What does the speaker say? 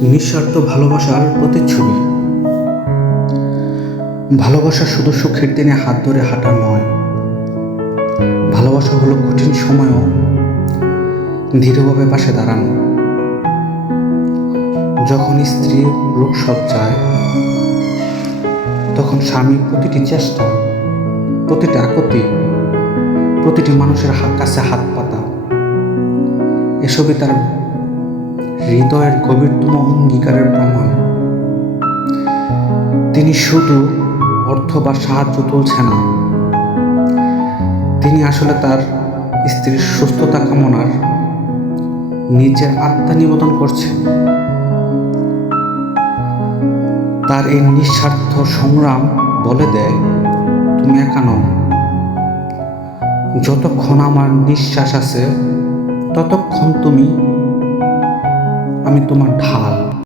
নিঃস্বার্থ ভালোবাসার প্রতিচ্ছবি। ভালোবাসা শুধু সুখের দিনে হাত ধরে হাঁটা নয়, ভালোবাসা হলো কঠিন সময়েও দৃঢ়ভাবে পাশে দাঁড়ানো। যখন স্ত্রী রোগশয্যায়, তখন স্বামীর প্রতিটি চেষ্টা, প্রতিটি আকুতি, প্রতিটি মানুষের কাছে হাত পাতা, এসবই তার হৃদয়ের গভীরতম অঙ্গীকারের প্রমাণ। তিনি শুধু অর্থ বা সাহায্য তুলছেন না, তিনি আসলে তার স্ত্রীর সুস্থতা কামনার নিজের আত্মা নিবেদন করছেন। তার এই নিঃস্বার্থ সংগ্রাম বলে দেয়, তুমি একা নও। যতক্ষণ আমার নিঃশ্বাস আছে ততক্ষণ আমি তোমার ঢাল।